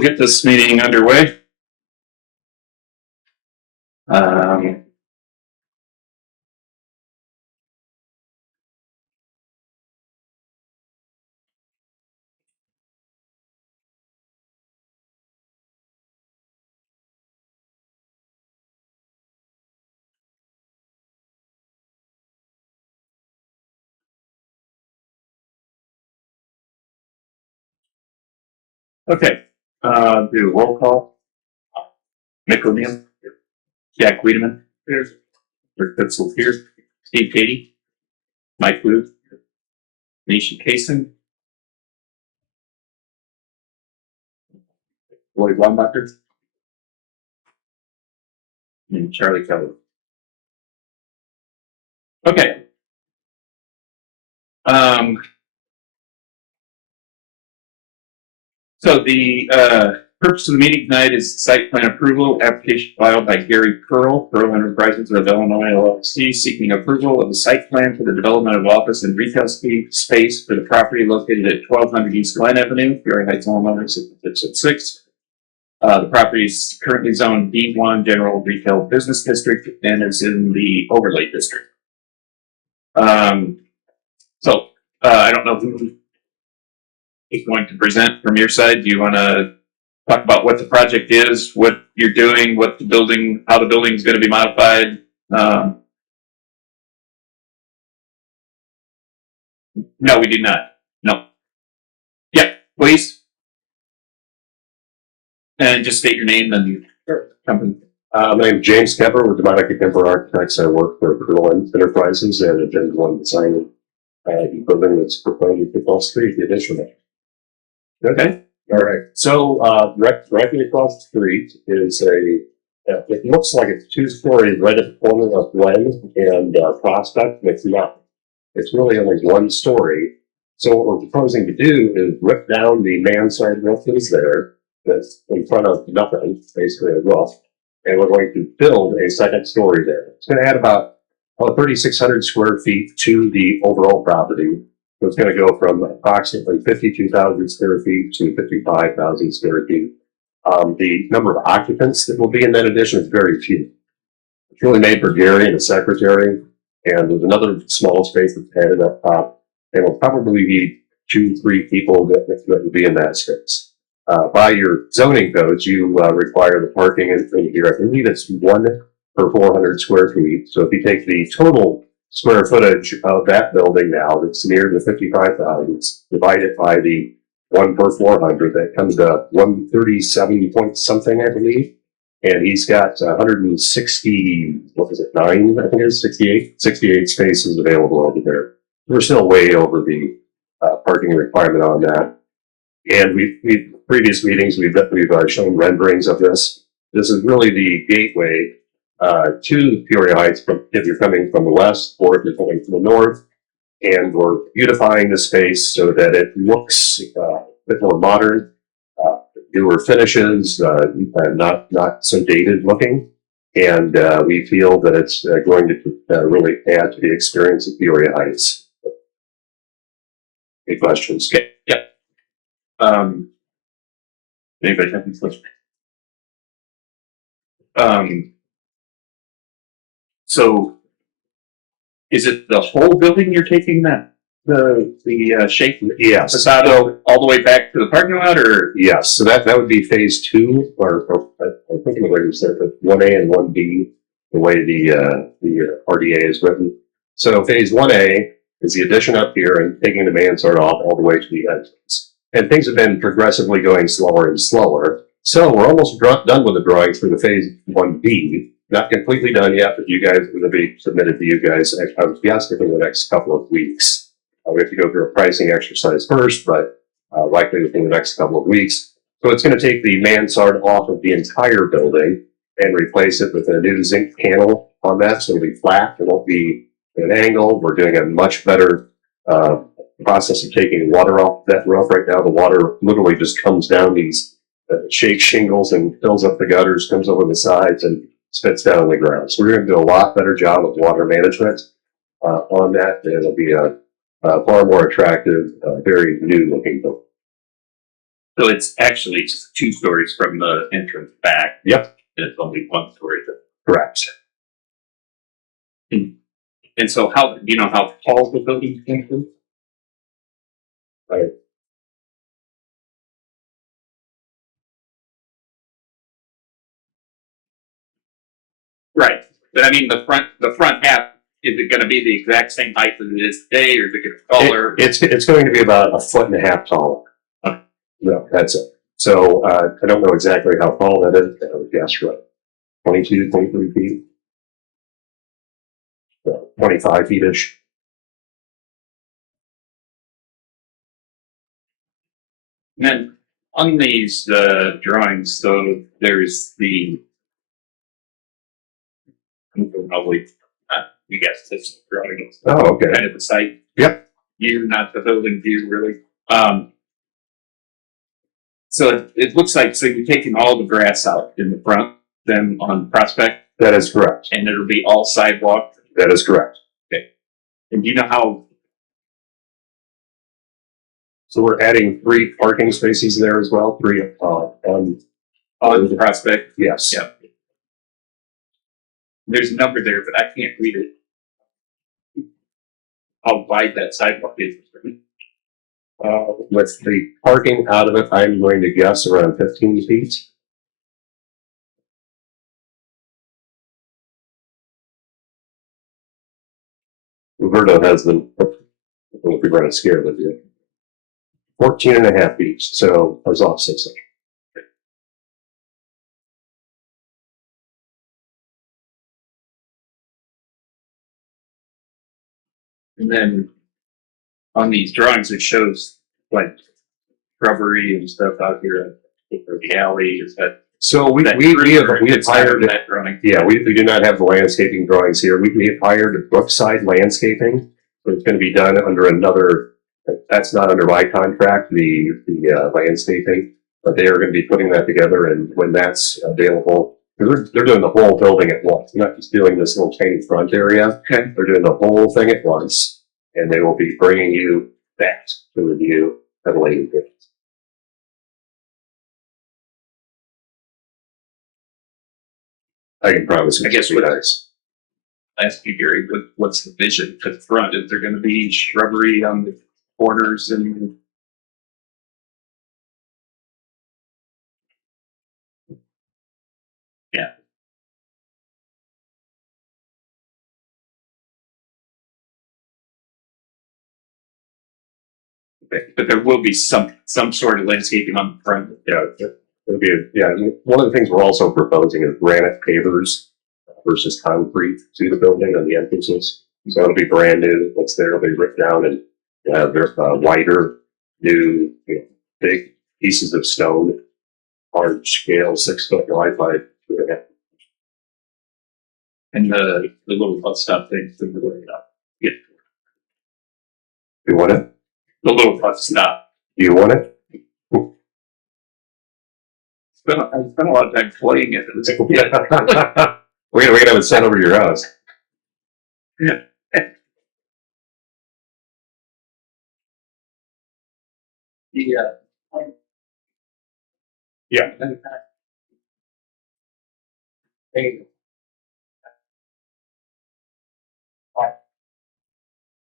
we'll get this meeting underway. Okay, do a roll call. Mick O'Neill, Jack Wiedemann, here's Rick Pitzel here, Steve Cady, Mike Booth, Nisha Kaysen, Lloyd Wambacher, and Charlie Kelly. Okay. So the purpose of the meeting tonight is site plan approval application filed by Gary Pearl Enterprises of Illinois LLC, seeking approval of the site plan for the development of office and retail space for the property located at 1200 East Glen Avenue, Peoria Heights, Illinois 666. The property is currently zoned B1 General Retail Business District and is in the overlay district. I don't know who is going to present from your side. Do you want to talk about what the project is, what you're doing, what the building, how the building is going to be modified? No, we do not. No. Yeah, please. And just state your name and your company. My name is James Kemper with Demonica Kemper Architects. I work for Peoria Enterprises and have been one designing the building that's proposed at Football Street, the addition. Okay. All right. So directly across the street is it looks like it's 2-story right at the corner of Glen and Prospect, but it's not. It's really only 1 story. So what we're proposing to do is rip down the mansard roof that is there, that's in front of nothing, basically a roof, and we're going to build a second story there. It's going to add about 3,600 square feet to the overall property. So it's going to go from approximately 52,000 square feet to 55,000 square feet. The number of occupants that will be in that addition is very few. It's really made for Gary and the secretary, and there's another small space that's added up top. There will probably be 2-3 people that will be in that space. By your zoning codes, you require the parking in here. I believe it's 1 per 400 square feet. So if you take the total square footage of that building now that's near the 55,000, divide it by the 1 per 400, that comes to 137 point something, I believe. And he's got 160, what was it, 9, I think it is, 68 spaces available over there. We're still way over the parking requirement on that. And we previous meetings, we've shown renderings of this. This is really the gateway to Peoria Heights if you're coming from the west or if you're coming from the north. And we're beautifying the space so that it looks a bit more modern, newer finishes, not so dated looking. And we feel that it's going to really add to the experience of Peoria Heights. Any questions? Okay. Yep. Anybody have any questions? So is it the whole building you're taking that the shape? Yes. Facade all the way back to the parking lot, or? Yes. So that would be phase 2, or I think the way you said it, 1A and 1B, the way the RDA is written. So phase 1A is the addition up here and taking the mansard off all the way to the entrance. And things have been progressively going slower and slower. So we're almost done with the drawings for the phase 1B. Not completely done yet, but you guys are going to be submitted to you guys. I was guessing within the next couple of weeks. We have to go through a pricing exercise first, but likely within the next couple of weeks. So it's going to take the mansard off of the entire building and replace it with a new zinc panel on that. So it'll be flat. It won't be at an angle. We're doing a much better process of taking water off that roof. Right now, the water literally just comes down these shake shingles and fills up the gutters, comes over the sides, and spits down on the ground. So we're going to do a lot better job of water management on that. And it'll be a far more attractive, very new looking building. So it's actually just 2 stories from the entrance back. Yep. And it's only 1 story. Correct. And so how, do you know how tall the building can be? Right. Right. But I mean, the front half, is it going to be the exact same height as it is today, or is it going to be taller? It's going to be about 1.5 feet tall. Okay. No, that's it. So I don't know exactly how tall that is. I would guess what, 22, 23 feet, 25 feet-ish. And then on these drawings, so there's the probably you guess this drawing is Oh, okay. kind of the site Yep. view, not the building view, really. So it looks like you're taking all the grass out in the front, then on Prospect, That is correct. and it'll be all sidewalk. That is correct. And do you know how? So we're adding 3 parking spaces there as well. 3 on On Prospect, yes. yeah. There's a number there, but I can't read it. How wide that sidewalk is. With the parking out of it, I'm going to guess around 15 feet. Roberto has the, I don't know if you're going to scare with you, 14.5 feet. So I was off 6 inches. And then on these drawings, it shows like shrubbery and stuff out here for the alley. Is that So we have hired that drawing? Yeah, we do not have the landscaping drawings here. We have hired Brookside Landscaping. So it's going to be done under another, that's not under my contract, the landscaping, but they are going to be putting that together. And when that's available, they're doing the whole building at once. They're not just doing this little tiny front area. Okay. They're doing the whole thing at once. And they will be bringing you that to review at a later date. I can promise you. I guess it'll be nice. Ask you, Gary, what's the vision to the front? Is there going to be shrubbery on the corners and? Yeah. But there will be some sort of landscaping on the front. Yeah, it'll be one of the things we're also proposing is granite pavers versus concrete to the building on the entrances. So it'll be brand new. What's there will be ripped down and there's wider, new, big pieces of stone, large scale, 6 foot wide by 2.5. And the little bus stop things. Yeah. You want it? The little bus stop. Do you want it? I spent a lot of time playing it. We're gonna have it sent over to your house. Yeah. Yeah. Yeah.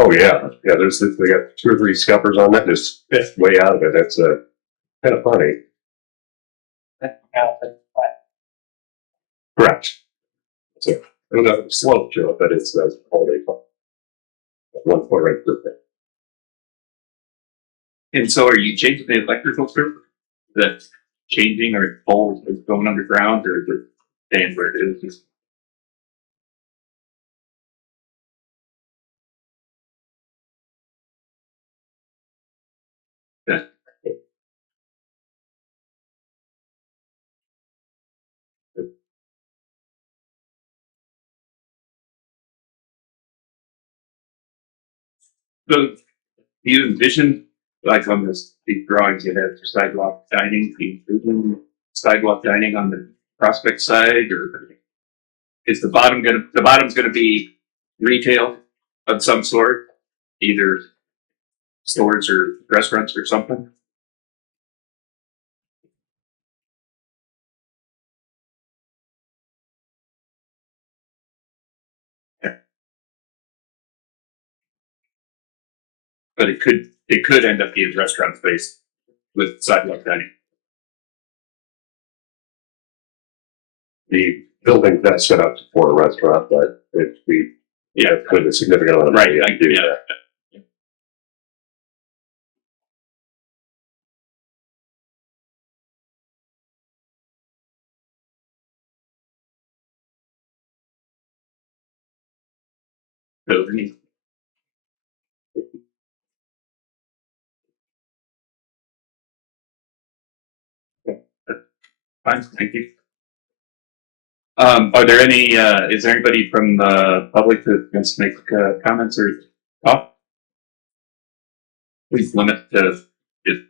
Oh yeah, yeah. They got 2 or 3 scuppers on that. Just spit way out of it. That's kind of funny. Correct. So I don't know the slope to it, but it's holiday fun. 1 point right through there. And so, are you changing the electrical strip? That changing, or the pole is going underground, or is it staying where it is? Just that. So, do you envision, like on these drawings, you have sidewalk dining, do you envision sidewalk dining on the Prospect side, or is the bottom's gonna be retail of some sort, either stores or restaurants or something? but it could end up being restaurant space with sidewalk dining. The building that's set up for a restaurant, but if we, put a significant amount of money Right, into yeah. that. So, I mean, fine, thank you. Are there any, is there anybody from the public that wants to make comments or talk? Please limit to just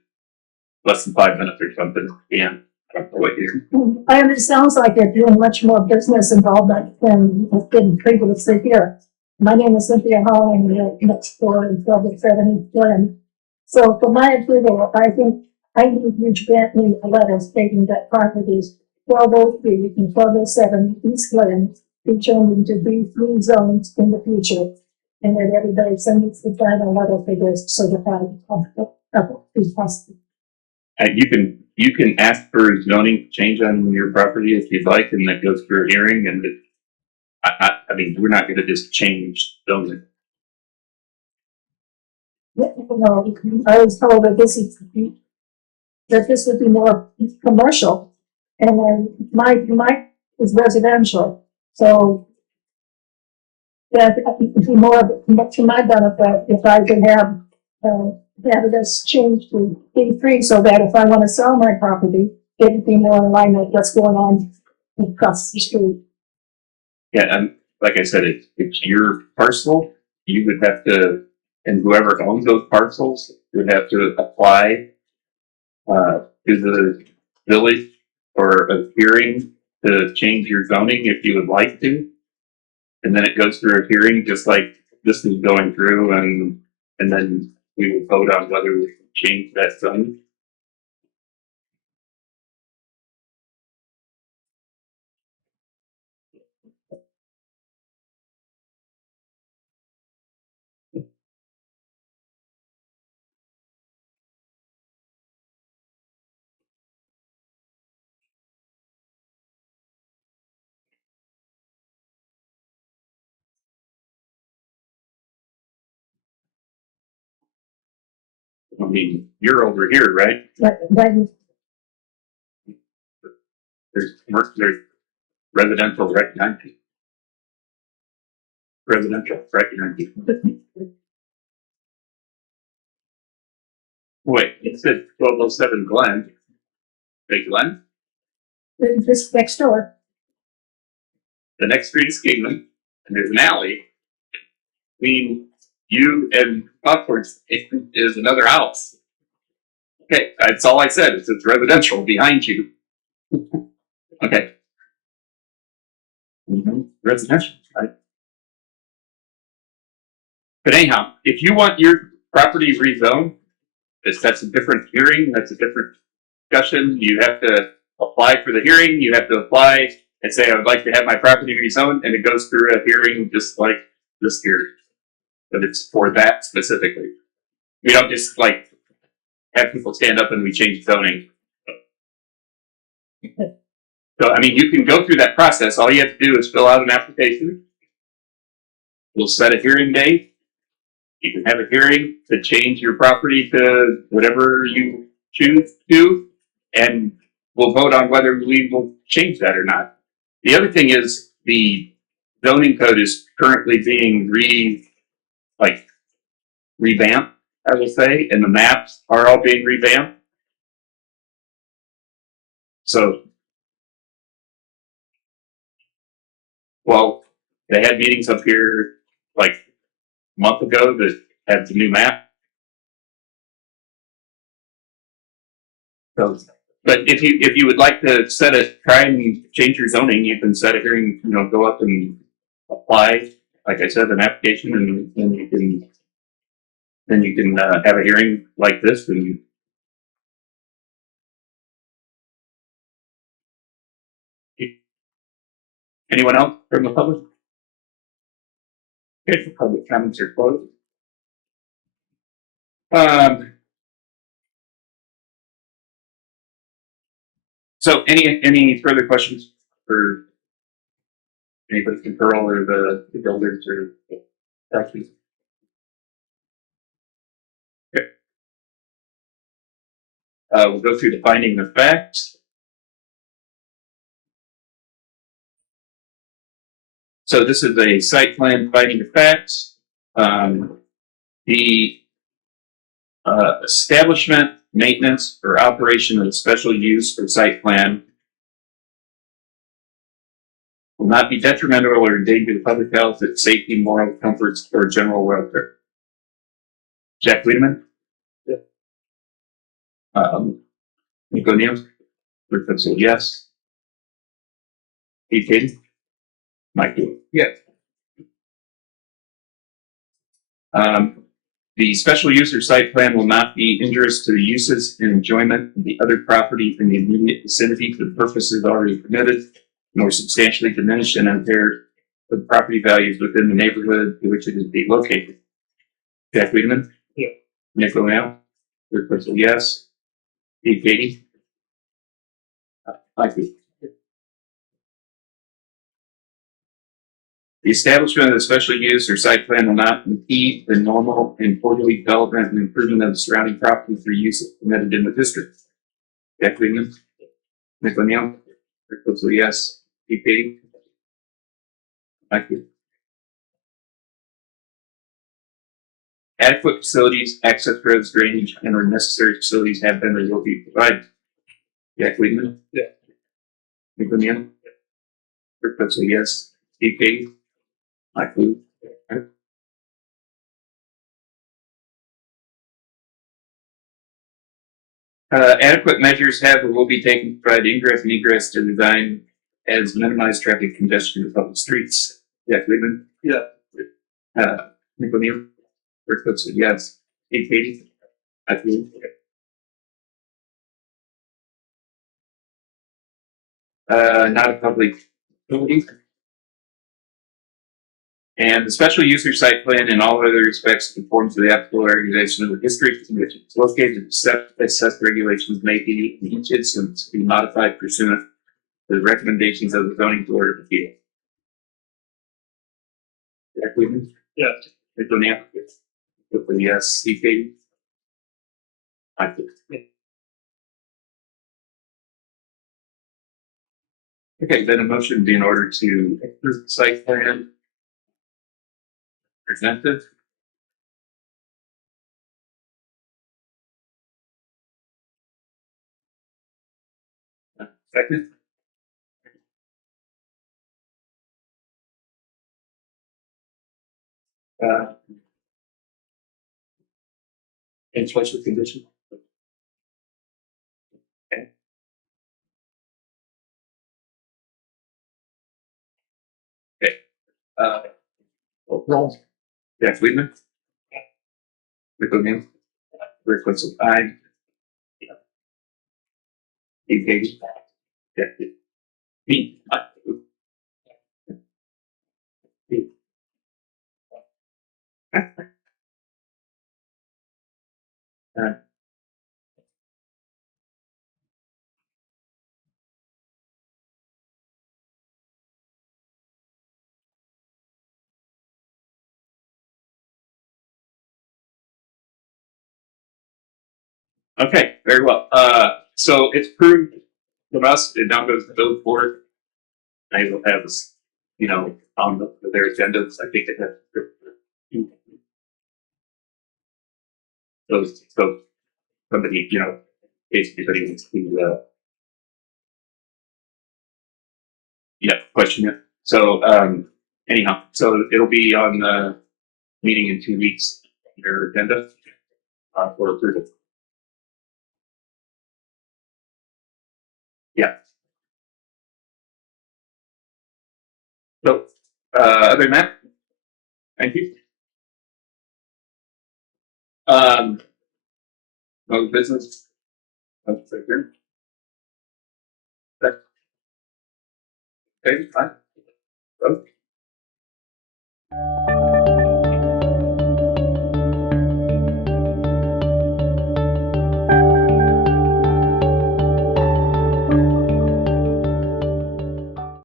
less than 5 minutes or something. Yeah, I don't know what you. It sounds like they're doing much more business involvement than has been previously here. My name is Cynthia Hall, and I'm next door in 1270 Glen. So for my approval, I think I need you to grant me a letter stating that properties 1203 and 1207 East Glen be turned into B3 zones in the future. And that everybody send me the final letter for this certified of the possible. You can ask for zoning change on your property if you'd like, and that goes through a hearing. And I mean, we're not going to just change zoning. No, I was told that this would be more commercial, and then my is residential, so that would be more to my benefit if I could have this changed to B3, so that if I want to sell my property, it would be more in line with what's going on across the street. Yeah, and like I said, it's your parcel. You would have to, and whoever owns those parcels would have to apply to the village for a hearing to change your zoning if you would like to. And then it goes through a hearing just like this is going through, and then we would vote on whether we change that zoning. I mean, you're over here, right? But then, There's residential right behind you. Residential right behind you. Wait, it said 1207 Glen. Hey, Glen? this next door, The next street is Kingman, and there's an alley between you and Buckford's is another house. Okay, that's all I said. It's residential behind you. Okay. Residential, right? But anyhow, if you want your property rezoned, that's a different hearing, that's a different discussion. You have to apply for the hearing, you have to apply and say, I would like to have my property rezoned, and it goes through a hearing just like this hearing. But it's for that specifically. We don't just like have people stand up and we change zoning. So, I mean, you can go through that process. All you have to do is fill out an application. We'll set a hearing date. You can have a hearing to change your property to whatever you choose to, and we'll vote on whether we will change that or not. The other thing is the zoning code is currently being revamped, I will say, and the maps are all being revamped. So, well, they had meetings up here like a month ago that had the new map. So, but if you would like to try and change your zoning, you can set a hearing, go up and apply, like I said, an application, and then you can have a hearing like this. And anyone else from the public? Okay, the public comments are closed. So any further questions for anybody from Pearl or the builders or actually? Okay. We'll go through the finding of facts. So this is a site plan finding of facts. The establishment, maintenance, or operation of a special use or site plan will not be detrimental or endanger the public health, its safety, moral comforts, or general welfare. Jack Wiedemann? Yeah. Nico Neal? Rick Hudson, yes. Pete Katie? Mike Hewitt? Yes. The special use or site plan will not be injurious to the uses and enjoyment of the other property in the immediate vicinity for purposes already permitted, nor substantially diminish and impair the property values within the neighborhood to which it is being located. Jack Wiedemann? Yeah. Nick O'Neill? Rick Hudson, yes. Pete Katie? Mike Hewitt? The establishment of the special use or site plan will not impede the normal and orderly development and improvement of the surrounding property for use permitted in the district. Jack Wiedemann? Nick O'Neill? Rick Hudson, yes. Pete Katie? Thank you. Adequate facilities, access roads, drainage, and or necessary facilities have been or will be provided. Jack Wiedemann? Yeah. Nick O'Neill? Rick Hudson, yes. Steve Katie? Mike Hewitt? Adequate measures have or will be taken to provide ingress and egress to design as minimize traffic congestion in public streets. Jack Wiedemann? Yeah. Nick O'Neill? Rick Hudson, yes. Steve Katie? Mike Hewitt? Not a public facility. And the special user site plan in all other respects conforms to the applicable organization of the district in which it's located, except assessed regulations may be in each instance be modified pursuant to the recommendations of the zoning board of appeal. Jack Wiedemann? Yeah. Nick O'Neill? Yes. Steve Katie? Mike Hewitt? Okay, then a motion would be in order to approve the site plan presented. Second? Any special condition? Okay. Okay. Roll. Jack Wiedemann? Nick O'Neill? Rick Hudson, aye. Steve Katie? Yeah. Me? Aye. Me. Okay, very well. So it's approved from us. It now goes to the village board. They will have this, on their agendas. I think they have so somebody, basically somebody needs to, question it. So, anyhow, so it'll be on the meeting in 2 weeks, their agenda, for approval. Yeah. So, other than that, thank you. No business. That's okay. Okay, fine. Vote.